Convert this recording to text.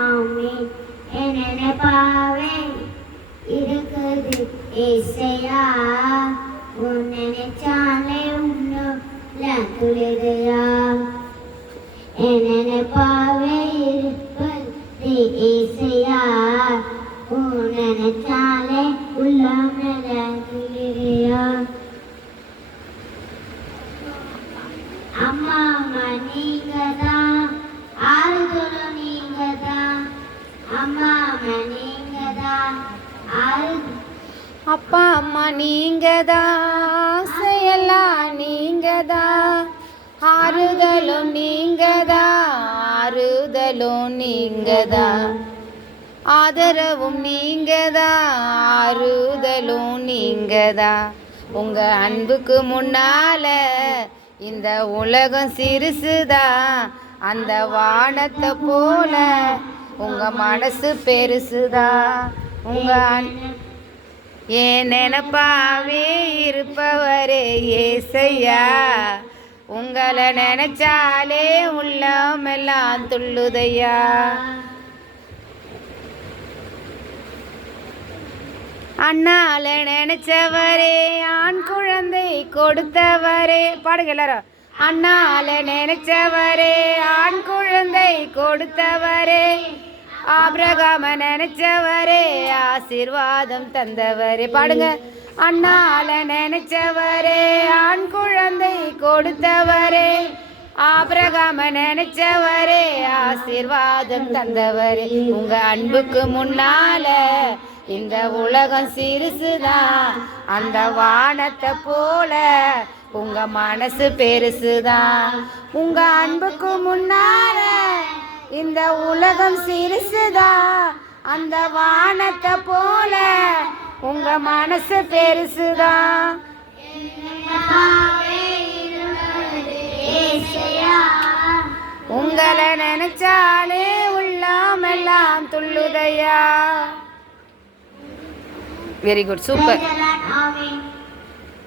ஆமென் என்னென்ன பாவே இருக்குது ஏசையா உன் நினைச்சாலே உன்னும் துளிதையா என்னென்ன பாவே இருப்பது ஏசையா உன் நினைச்சாலே உள்ளம் துளிதையா அம்மா அம்மா நீங்கதான் ஆறுதலும் நீங்கதான் அம்மா அம்மா நீங்கதான் அப்பா அம்மா நீங்கதான் செயலாம் நீங்கதான் ஆறுதலும் நீங்கதான் ஆறுதலும் நீங்கதான் ஆதரவும் நீங்கதான் ஆறுதலும் நீங்கதான் உங்க அன்புக்கு முன்னால இந்த உலகம் சிறுசுதான் அந்த வானத்தை போல உங்க மனசு பெருசுதான் உங்க ஏன் நினைப்பாவே இருப்பவரே ஏசையா உங்களை நினைச்சாலே உள்ளமெல்லாம் துள்ளுதையா அண்ணால நினைச்சவரே ஆண் குழந்தை கொடுத்தவரே பாடுங்க எல்லாரும் அண்ணால நினைச்சவரே ஆண் குழந்தை கொடுத்தவரே ஆபிரகாம நினைச்சவரே ஆசீர்வாதம் தந்தவரே பாடுங்க அண்ணால நினைச்சவரே ஆண் குழந்தை கொடுத்தவரே ஆபிரகாம நினைச்சவரே ஆசீர்வாதம் தந்தவரே உங்க அன்புக்கு முன்னால இந்த உலகம் சிறுசுதான் அந்த வானத்தை போல உங்க மனசு பெருசுதான் உங்க அன்புக்கு முன்னால இந்த உலகம் சிறுசுதான் அந்த வானத்தை போல உங்க மனசு பெருசுதான் உங்களை நினைச்சாலே உள்ளமெல்லாம் துள்ளுதையா. Very good, super.